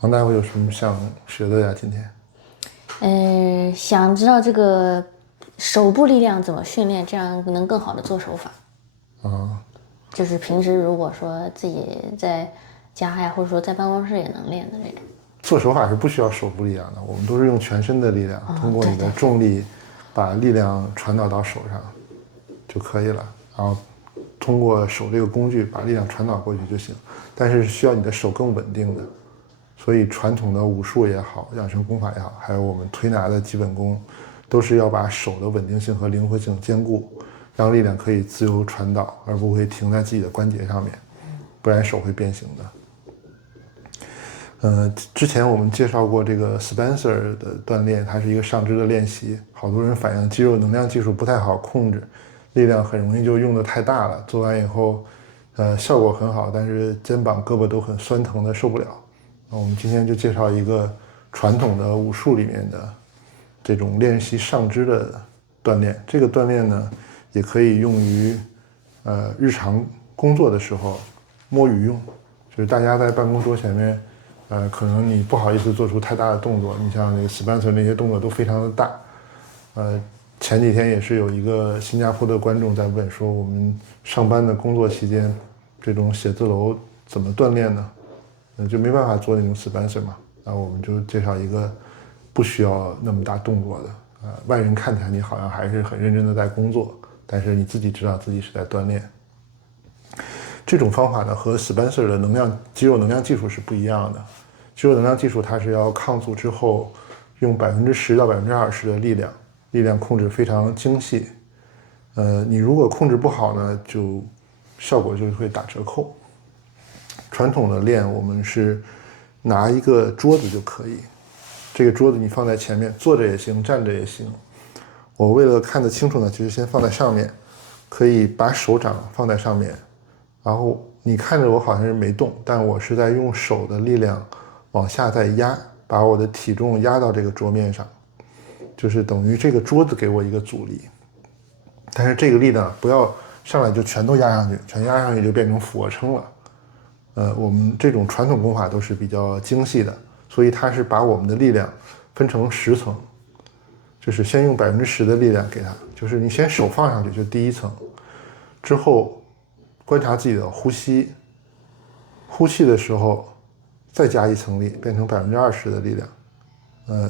王大夫有什么想学的呀？今天？想知道这个手部力量怎么训练，这样能更好的做手法。啊，就是平时如果说自己在家呀，或者说在办公室也能练的那种。做手法是不需要手部力量的，我们都是用全身的力量，通过你的对对对。重力把力量传导到手上就可以了，然后通过手这个工具把力量传导过去就行。但是需要你的手更稳定的，所以传统的武术也好，养生功法也好，还有我们推拿的基本功，都是要把手的稳定性和灵活性兼顾，让力量可以自由传导，而不会停在自己的关节上面，不然手会变形的。之前我们介绍过这个 Spencer 的锻炼，它是一个上肢的练习，好多人反映肌肉能量技术不太好控制，力量很容易就用得太大了，做完以后，效果很好，但是肩膀、胳膊都很酸疼的受不了。那我们今天就介绍一个传统的武术里面的这种练习上肢的锻炼，这个锻炼呢，也可以用于日常工作的时候摸鱼用，就是大家在办公桌前面。可能你不好意思做出太大的动作，你像那个 Spencer 那些动作都非常的大。前几天也是有一个新加坡的观众在问说，我们上班的工作期间，这种写字楼怎么锻炼呢？就没办法做那种 Spencer 嘛。然后我们就介绍一个不需要那么大动作的，外人看起来你好像还是很认真的在工作，但是你自己知道自己是在锻炼。这种方法呢和 Spencer 的肌肉能量技术是不一样的。肌肉能量技术它是要抗阻之后用10%到20%的力量控制非常精细。你如果控制不好呢，就效果就会打折扣。传统的练我们是拿一个桌子就可以，这个桌子你放在前面，坐着也行，站着也行。我为了看得清楚呢，其实先放在上面，可以把手掌放在上面。然后你看着我好像是没动，但我是在用手的力量往下再压，把我的体重压到这个桌面上，就是等于这个桌子给我一个阻力。但是这个力量不要上来就全都压上去，全压上去就变成俯卧撑了。我们这种传统功法都是比较精细的，所以它是把我们的力量分成10层，就是先用10%的力量给它，就是你先手放上去就第一层，之后观察自己的呼吸，呼气的时候再加一层力，变成20%的力量。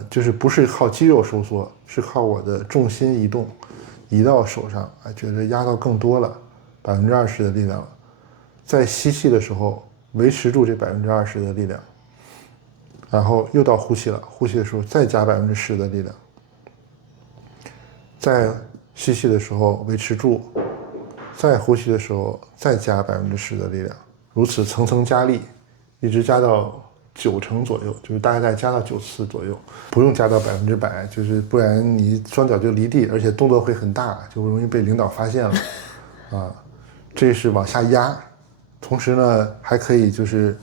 就是不是靠肌肉收缩，是靠我的重心移动，移到手上，觉得压到更多了，20%的力量了。在吸气的时候维持住这20%的力量，然后又到呼气了，呼气的时候再加10%的力量，在吸气的时候维持住，在呼气的时候再加10%的力量，如此层层加力，一直加到90%左右，就是大概加到9次左右，不用加到100%，就是不然你双脚就离地，而且动作会很大，就容易被领导发现了。这是往下压，同时呢还可以就是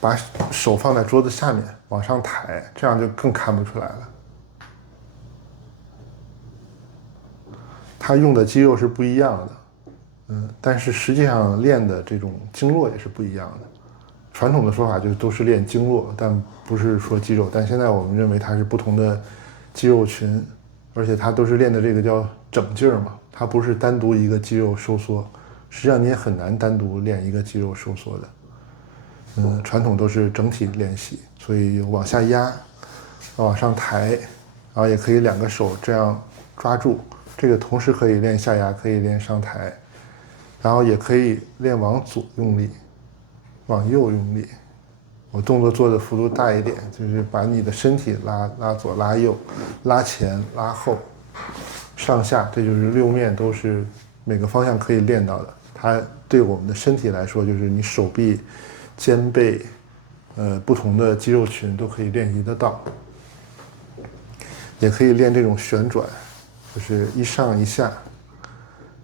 把手放在桌子下面往上抬，这样就更看不出来了。它用的肌肉是不一样的，但是实际上练的这种经络也是不一样的。传统的说法就是都是练经络，但不是说肌肉。但现在我们认为它是不同的肌肉群，而且它都是练的这个叫整劲儿嘛，它不是单独一个肌肉收缩。实际上你也很难单独练一个肌肉收缩的。传统都是整体练习，所以往下压，往上抬，然后也可以两个手这样抓住。这个同时可以练下压，可以练上抬，然后也可以练往左用力，往右用力。我动作做的幅度大一点，就是把你的身体拉左、拉右、拉前、拉后、上下，这就是6面都是每个方向可以练到的。它对我们的身体来说，就是你手臂、肩背，不同的肌肉群都可以练习得到。也可以练这种旋转，就是一上一下，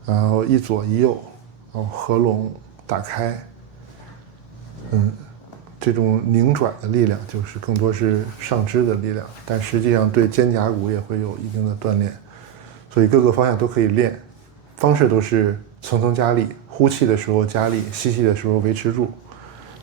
然后一左一右，然后合拢打开。这种拧转的力量就是更多是上肢的力量，但实际上对肩胛骨也会有一定的锻炼，所以各个方向都可以练，方式都是层层加力，呼气的时候加力，吸气的时候维持住，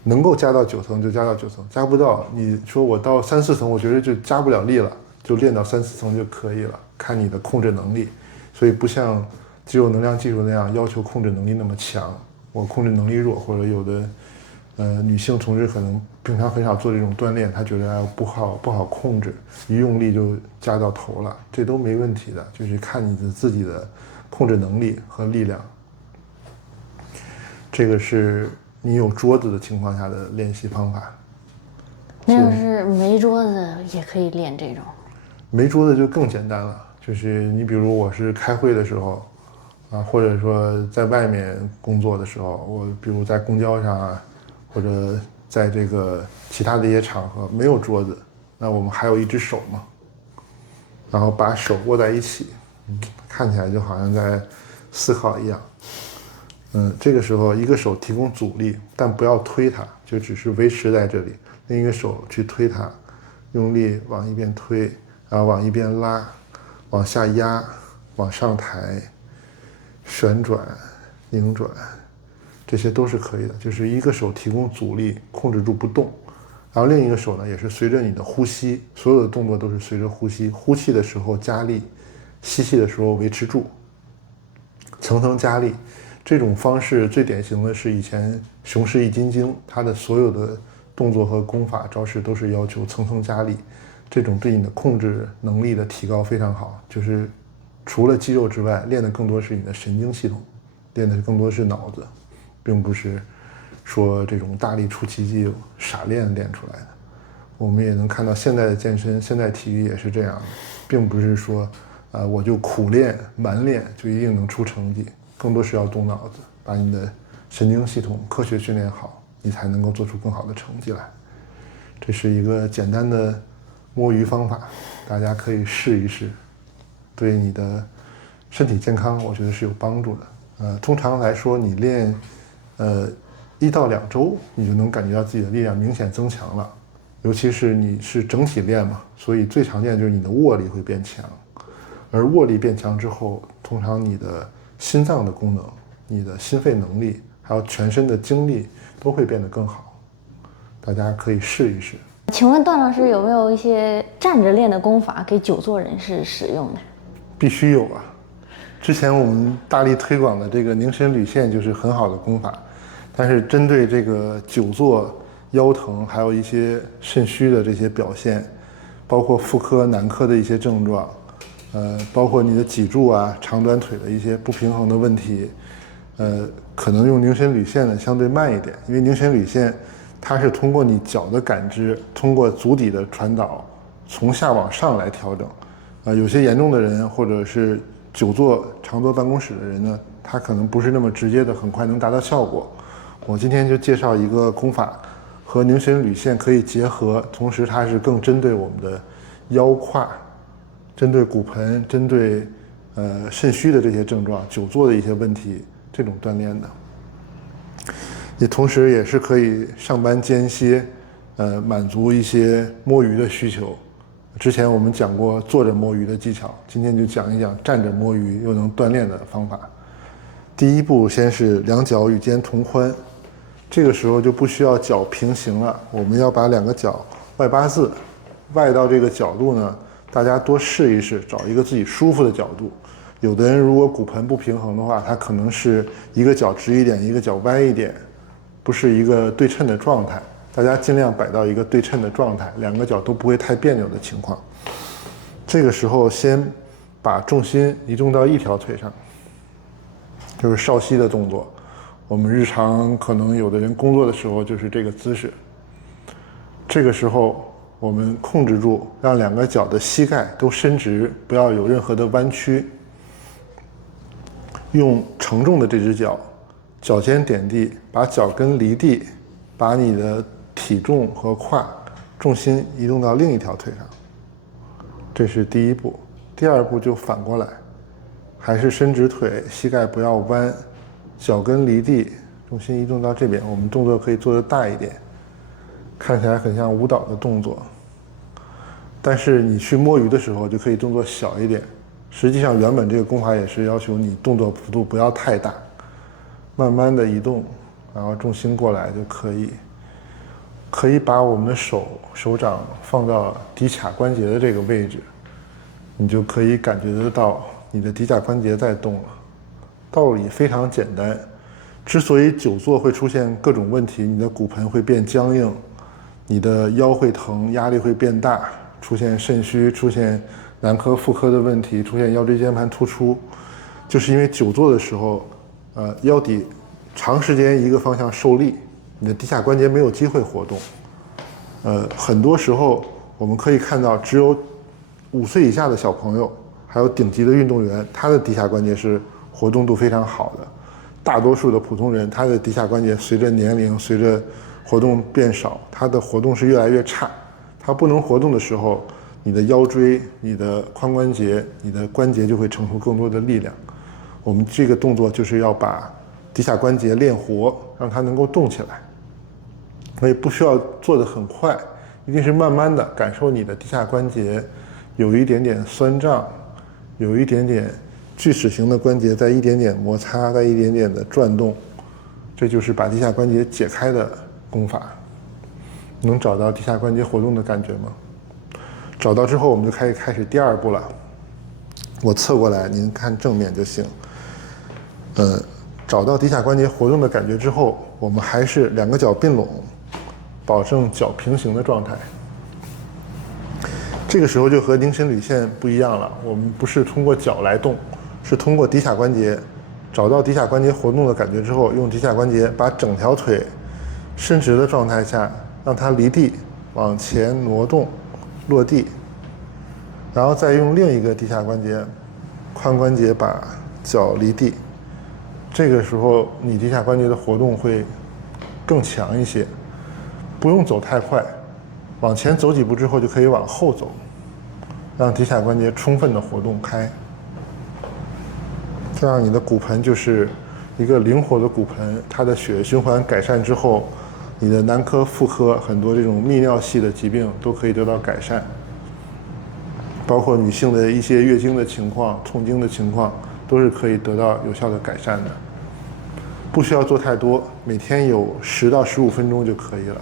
能够加到9层就加到9层，加不到，你说我到3、4层，我觉得就加不了力了，就练到3、4层就可以了，看你的控制能力。所以不像肌肉能量技术那样要求控制能力那么强，我控制能力弱，或者有的女性同志可能平常很少做这种锻炼，她觉得不好控制，一用力就加到头了，这都没问题的，就是看你自己的控制能力和力量。这个是你有桌子的情况下的练习方法。那要是没桌子也可以练这种？没桌子就更简单了，就是你比如我是开会的时候啊，或者说在外面工作的时候，我比如在公交上啊，或者在这个其他的一些场合没有桌子，那我们还有一只手嘛，然后把手握在一起，看起来就好像在思考一样。这个时候一个手提供阻力，但不要推它，就只是维持在这里，另一个手去推它，用力往一边推，然后往一边拉，往下压，往上抬，旋转、拧转，这些都是可以的。就是一个手提供阻力，控制住不动，然后另一个手呢也是随着你的呼吸，所有的动作都是随着呼吸，呼气的时候加力，吸气的时候维持住，层层加力。这种方式最典型的是以前雄狮易筋经，它的所有的动作和功法招式都是要求层层加力，这种对你的控制能力的提高非常好。就是除了肌肉之外，练的更多是你的神经系统，练的更多是脑子，并不是说这种大力出奇迹傻练出来的。我们也能看到现在的健身、现代体育也是这样的，并不是说我就苦练蛮练就一定能出成绩，更多是要动脑子，把你的神经系统科学训练好，你才能够做出更好的成绩来。这是一个简单的摸鱼方法，大家可以试一试，对你的身体健康我觉得是有帮助的。通常来说你练1到2周，你就能感觉到自己的力量明显增强了，尤其是你是整体练嘛，所以最常见就是你的握力会变强，而握力变强之后，通常你的心脏的功能、你的心肺能力，还有全身的精力都会变得更好。大家可以试一试。请问段老师有没有一些站着练的功法给久坐人士使用的？必须有啊！之前我们大力推广的这个凝神捋线就是很好的功法，但是针对这个久坐、腰疼，还有一些肾虚的这些表现，包括妇科、男科的一些症状，包括你的脊柱啊、长短腿的一些不平衡的问题，可能用凝神捋线呢相对慢一点，因为凝神捋线它是通过你脚的感知，通过足底的传导，从下往上来调整。有些严重的人或者是久坐、常坐办公室的人呢，他可能不是那么直接的，很快能达到效果。我今天就介绍一个功法，和凝神捋线可以结合，同时它是更针对我们的腰胯，针对骨盆，针对肾虚的这些症状、久坐的一些问题，这种锻炼的。也同时也是可以上班间歇，满足一些摸鱼的需求。之前我们讲过坐着摸鱼的技巧，今天就讲一讲站着摸鱼又能锻炼的方法。第一步，先是两脚与肩同宽，这个时候就不需要脚平行了，我们要把两个脚外八字，外到这个角度呢，大家多试一试，找一个自己舒服的角度。有的人如果骨盆不平衡的话，他可能是一个脚直一点，一个脚歪一点，不是一个对称的状态。大家尽量摆到一个对称的状态，两个脚都不会太别扭的情况。这个时候先把重心移动到一条腿上，就是少膝的动作。我们日常可能有的人工作的时候就是这个姿势。这个时候我们控制住，让两个脚的膝盖都伸直，不要有任何的弯曲。用承重的这只脚，脚尖点地，把脚跟离地，把你的体重和胯重心移动到另一条腿上。这是第一步。第二步就反过来，还是伸直腿，膝盖不要弯，脚跟离地，重心移动到这边。我们动作可以做得大一点，看起来很像舞蹈的动作，但是你去摸鱼的时候就可以动作小一点。实际上原本这个功法也是要求你动作幅度不要太大，慢慢的移动，然后重心过来就可以。可以把我们的手掌放到骶髂关节的这个位置，你就可以感觉得到你的骶髂关节在动了。道理非常简单，之所以久坐会出现各种问题，你的骨盆会变僵硬，你的腰会疼，压力会变大，出现肾虚，出现男科妇科的问题，出现腰椎间盘突出，就是因为久坐的时候，腰底长时间一个方向受力，你的骶髂关节没有机会活动。很多时候我们可以看到，只有5岁以下的小朋友，还有顶级的运动员，他的骶髂关节是活动度非常好的。大多数的普通人，他的骶髂关节随着年龄，随着活动变少，他的活动是越来越差。他不能活动的时候，你的腰椎、你的髋关节、你的关节就会承受更多的力量。我们这个动作就是要把骶髂关节练活，让它能够动起来。所以不需要做得很快，一定是慢慢的感受你的骶髂关节有一点点酸胀，有一点点锯齿形的关节在一点点摩擦，在一点点的转动，这就是把骶髂关节解开的功法。能找到骶髂关节活动的感觉吗？找到之后，我们就开始第2步了。我侧过来，您看正面就行。找到骶髂关节活动的感觉之后，我们还是2个脚并拢，保证脚平行的状态。这个时候就和凝神履线不一样了，我们不是通过脚来动，是通过骶髂关节。找到骶髂关节活动的感觉之后，用骶髂关节把整条腿伸直的状态下，让它离地往前挪动，落地，然后再用另一个骶髂关节髋关节把脚离地。这个时候你骶髂关节的活动会更强一些，不用走太快，往前走几步之后就可以往后走，让骶髂关节充分的活动开。这样你的骨盆就是一个灵活的骨盆，它的血液循环改善之后，你的男科妇科很多这种泌尿系的疾病都可以得到改善，包括女性的一些月经的情况、痛经的情况都是可以得到有效的改善的。不需要做太多，每天有10到15分钟就可以了，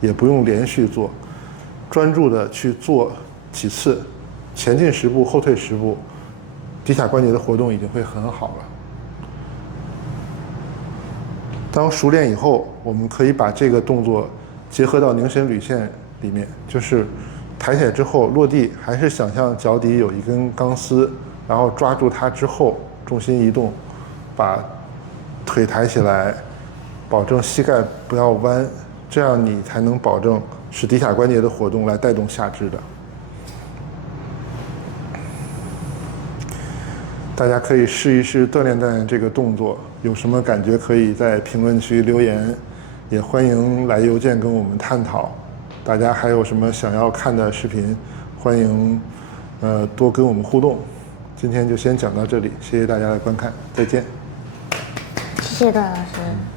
也不用连续做，专注的去做几次，前进10步，后退10步，骶髂关节的活动已经会很好了。当熟练以后，我们可以把这个动作结合到凝神履线里面，就是抬起来之后落地，还是想象脚底有一根钢丝，然后抓住它之后重心移动，把腿抬起来，保证膝盖不要弯，这样你才能保证使骶髂关节的活动来带动下肢的。大家可以试一试锻炼这个动作，有什么感觉可以在评论区留言，也欢迎来邮件跟我们探讨。大家还有什么想要看的视频，欢迎多跟我们互动。今天就先讲到这里，谢谢大家的观看，再见。谢谢段老师。